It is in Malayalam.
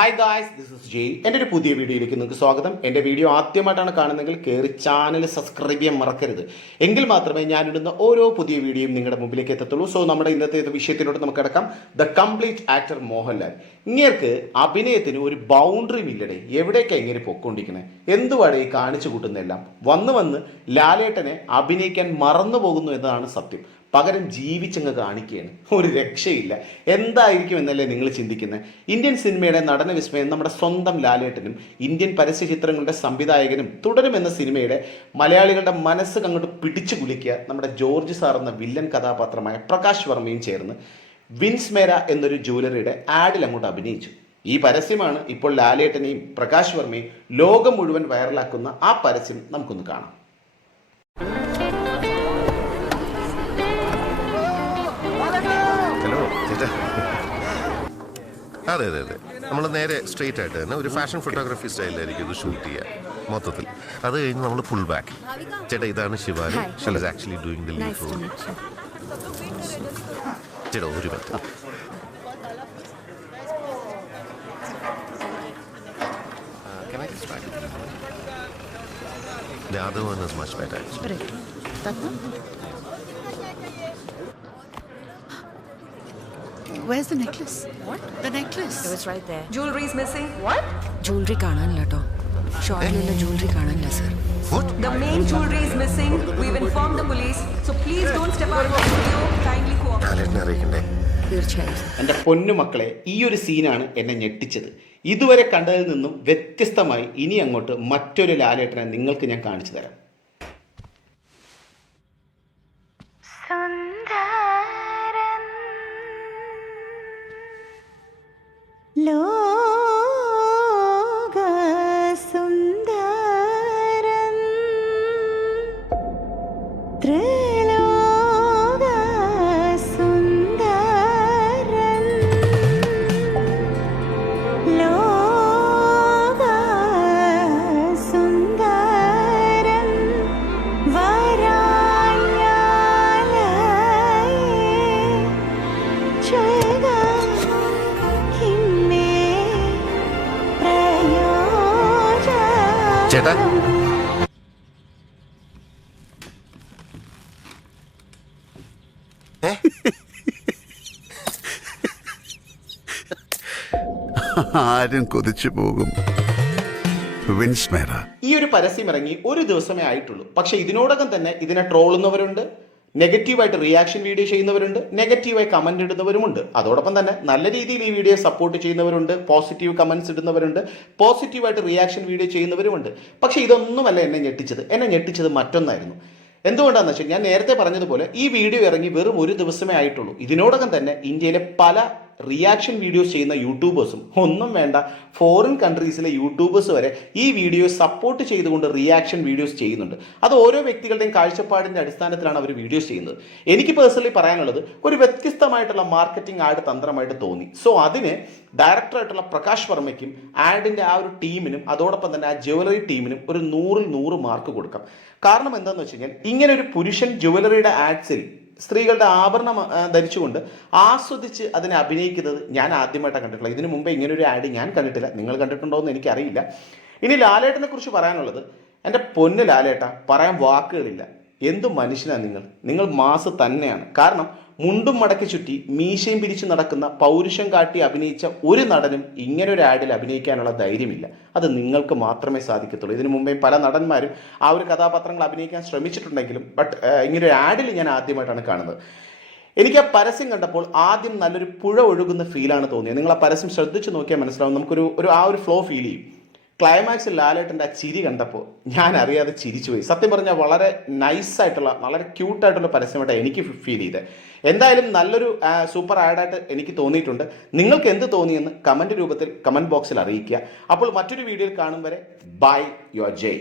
Hi guys this is Jay എന്റെ ഒരു പുതിയ വീഡിയോയിലേക്ക് നിങ്ങൾക്ക് സ്വാഗതം. എന്റെ വീഡിയോ ആദ്യമായിട്ടാണ് കാണുന്നതെങ്കിൽ കയറി ചാനൽ സബ്സ്ക്രൈബ് ചെയ്യാൻ മറക്കരുത്. എങ്കിൽ മാത്രമേ ഞാനിടുന്ന ഓരോ പുതിയ വീഡിയോയും നിങ്ങളുടെ മുമ്പിലേക്ക് എത്തത്തുള്ളൂ. സോ നമ്മുടെ ഇന്നത്തെ വിഷയത്തിനോട് നമുക്ക് കിടക്കാം. ദ കംപ്ലീറ്റ് ആക്ടർ മോഹൻലാൽ ഇങ്ങേർക്ക് അഭിനയത്തിന് ഒരു ബൗണ്ടറി ഇല്ലടേ. എവിടേക്കാണ് ഇങ്ങനെ പൊക്കോണ്ടിരിക്കണേ എന്തുവാടേ ഈ കാണിച്ചു കൂട്ടുന്നതെല്ലാം? വന്ന് വന്ന് ലാലേട്ടനെ അഭിനയിക്കാൻ മറന്നു പോകുന്നു എന്നതാണ് സത്യം. പകരം ജീവിച്ചങ്ങ് കാണിക്കുകയാണ്. ഒരു രക്ഷയില്ല. എന്തായിരിക്കും എന്നല്ലേ നിങ്ങൾ ചിന്തിക്കുന്നത്? ഇന്ത്യൻ സിനിമയുടെ നടന വിസ്മയം നമ്മുടെ സ്വന്തം ലാലേട്ടനും ഇന്ത്യൻ പരസ്യ ചിത്രങ്ങളുടെ സംവിധായകനും തുടരും എന്ന സിനിമയുടെ മലയാളികളുടെ മനസ്സ് അങ്ങോട്ട് പിടിച്ചു കുലിക്കുക നമ്മുടെ ജോർജ് സാർ എന്ന വില്ലൻ കഥാപാത്രമായ പ്രകാശ് വർമ്മയും ചേർന്ന് വിൻസ്മേര എന്നൊരു ജ്വല്ലറിയുടെ ആഡിൽ അങ്ങോട്ട് അഭിനയിച്ചു. ഈ പരസ്യമാണ് ഇപ്പോൾ ലാലേട്ടനെയും പ്രകാശ് വർമ്മയും ലോകം മുഴുവൻ വൈറലാക്കുന്ന ആ പരസ്യം നമുക്കൊന്ന് കാണാം. അതെ അതെ അതെ. നമ്മൾ നേരെ സ്ട്രെയിറ്റ് ആയിട്ട് തന്നെ ഒരു ഫാഷൻ ഫോട്ടോഗ്രാഫി സ്റ്റൈലിലായിരിക്കും ഇത് ഷൂട്ട് ചെയ്യുക മൊത്തത്തിൽ. അത് കഴിഞ്ഞ് നമ്മൾ ഫുൾ ബാക്ക് ചേട്ടാ ഇതാണ് Shivani she is actually doing the lead role you. ചേട്ടാ ഒരു minute? The other one is much better. actually. Right. That one? Where's the necklace? What? The necklace. It was right there. Jewelry is missing. What? Jewelry കാണാനില്ല കേട്ടോ the jewelry കാണാനില്ല sir. What? The main jewelry is missing. We've informed the police. So please don't step out of the studio. Kindly cooperate. അറിയിക്കണ്ടേ തീർച്ചയായും എന്റെ പൊന്നു മക്കളെ ഈ ഒരു സീനാണ് എന്നെ ഞെട്ടിച്ചത് ഇതുവരെ കണ്ടതിൽ നിന്നും വ്യത്യസ്തമായി ഇനി അങ്ങോട്ട് മറ്റൊരു ലാലേട്ടനെ നിങ്ങൾക്ക് ഞാൻ കാണിച്ചു തരാം ചേട്ടാ. ആരും കൊതിച്ചു പോകും. വിൻസ്മേറ ഈ ഒരു പരസ്യം ഇറങ്ങി ഒരു ദിവസമേ ആയിട്ടുള്ളൂ. പക്ഷെ ഇതിനോടകം തന്നെ ഇതിനെ ട്രോളുന്നവരുണ്ട്. നെഗറ്റീവായിട്ട് റിയാക്ഷൻ വീഡിയോ ചെയ്യുന്നവരുണ്ട് നെഗറ്റീവായി കമന്റ് ഇടുന്നവരുമുണ്ട്. അതോടൊപ്പം തന്നെ നല്ല രീതിയിൽ ഈ വീഡിയോ സപ്പോർട്ട് ചെയ്യുന്നവരുണ്ട് പോസിറ്റീവ് കമൻസ് ഇടുന്നവരുണ്ട് പോസിറ്റീവായിട്ട് റിയാക്ഷൻ വീഡിയോ ചെയ്യുന്നവരുമുണ്ട്. പക്ഷേ ഇതൊന്നുമല്ല എന്നെ ഞെട്ടിച്ചത്. എന്നെ ഞെട്ടിച്ചത് മറ്റൊന്നായിരുന്നു. എന്തുകൊണ്ടാണെന്ന് വെച്ചാൽ ഞാൻ നേരത്തെ പറഞ്ഞതുപോലെ ഈ വീഡിയോ ഇറങ്ങി വെറും ഒരു ദിവസമേ ആയിട്ടുള്ളൂ. ഇതിനോടകം തന്നെ ഇന്ത്യയിലെ പല റിയാക്ഷൻ വീഡിയോസ് ചെയ്യുന്ന യൂട്യൂബേഴ്സും ഒന്നും വേണ്ട ഫോറിൻ കൺട്രീസിലെ യൂട്യൂബേഴ്സ് വരെ ഈ വീഡിയോ സപ്പോർട്ട് ചെയ്തുകൊണ്ട് റിയാക്ഷൻ വീഡിയോസ് ചെയ്യുന്നുണ്ട്. അത് ഓരോ വ്യക്തികളുടെയും കാഴ്ചപ്പാടിന്റെ അടിസ്ഥാനത്തിലാണ് അവർ വീഡിയോസ് ചെയ്യുന്നത്. എനിക്ക് പേഴ്സണലി പറയാനുള്ളത് ഒരു വ്യത്യസ്തമായിട്ടുള്ള മാർക്കറ്റിംഗ് ആഡ് തന്ത്രമായിട്ട് തോന്നി. സോ അതിന് ഡയറക്ടറായിട്ടുള്ള പ്രകാശ് വർമ്മയ്ക്കും ആഡിന്റെ ആ ഒരു ടീമിനും അതോടൊപ്പം തന്നെ ആ ജ്വല്ലറി ടീമിനും ഒരു നൂറിൽ നൂറ് മാർക്ക് കൊടുക്കാം. കാരണം എന്താണെന്ന് വെച്ച് കഴിഞ്ഞാൽ ഇങ്ങനെ ഒരു പുരുഷൻ ജ്വല്ലറിയുടെ ആഡ്സിൽ സ്ത്രീകളുടെ ആഭരണം ധരിച്ചുകൊണ്ട് ആസ്വദിച്ച് അതിനെ അഭിനയിക്കുന്നത് ഞാൻ ആദ്യമായിട്ടാണ് കണ്ടിട്ടുള്ളത്. ഇതിനു മുമ്പേ ഇങ്ങനെ ഒരു ആഡ് ഞാൻ കണ്ടിട്ടില്ല. നിങ്ങൾ കണ്ടിട്ടുണ്ടോ എന്ന് എനിക്കറിയില്ല. ഇനി ലാലേട്ടനെ കുറിച്ച് പറയാനുള്ളത് എന്റെ പൊന്ന് ലാലേട്ട പറയാൻ വാക്കുകളില്ല. എന്തു മനുഷ്യനാണ് നിങ്ങൾ? നിങ്ങൾ മാസ് തന്നെയാണ്. കാരണം മുണ്ടും മടക്കി ചുറ്റി മീശയും പിരിച്ചു നടക്കുന്ന പൗരുഷം കാട്ടി അഭിനയിച്ച ഒരു നടനും ഇങ്ങനെ ഒരു ആഡിൽ അഭിനയിക്കാനുള്ള ധൈര്യമില്ല. അത് നിങ്ങൾക്ക് മാത്രമേ സാധിക്കത്തുള്ളൂ. ഇതിനു മുമ്പേ പല നടന്മാരും ആ ഒരു കഥാപാത്രങ്ങൾ അഭിനയിക്കാൻ ശ്രമിച്ചിട്ടുണ്ടെങ്കിലും ബട്ട് ഇങ്ങനെ ഒരു ആഡിൽ ഞാൻ ആദ്യമായിട്ടാണ് കാണുന്നത്. എനിക്ക് ആ പരസ്യം കണ്ടപ്പോൾ ആദ്യം നല്ലൊരു പുഴ ഒഴുകുന്ന ഫീലാണ് തോന്നിയത്. നിങ്ങൾ ആ പരസ്യം ശ്രദ്ധിച്ചു നോക്കിയാൽ മനസ്സിലാവും. നമുക്കൊരു ഒരു ആ ഒരു ഫ്ലോ ഫീൽ ചെയ്യും. ക്ലൈമാക്സിൽ ലാലേട്ടന്റെ ആ ചിരി കണ്ടപ്പോൾ ഞാൻ അറിയാതെ ചിരിച്ചുപോയി സത്യം പറഞ്ഞാൽ വളരെ നൈസായിട്ടുള്ള വളരെ ക്യൂട്ടായിട്ടുള്ള പരസ്യമായിട്ടാണ് എനിക്ക് ഫീൽ ചെയ്തത്. എന്തായാലും നല്ലൊരു സൂപ്പർ ആഡായിട്ട് എനിക്ക് തോന്നിയിട്ടുണ്ട്. നിങ്ങൾക്ക് എന്ത് തോന്നിയെന്ന് കമന്റ് രൂപത്തിൽ കമന്റ് ബോക്സിൽ അറിയിക്കുക. അപ്പോൾ മറ്റൊരു വീഡിയോയിൽ കാണും വരെ ബൈ യുവർ ജയ്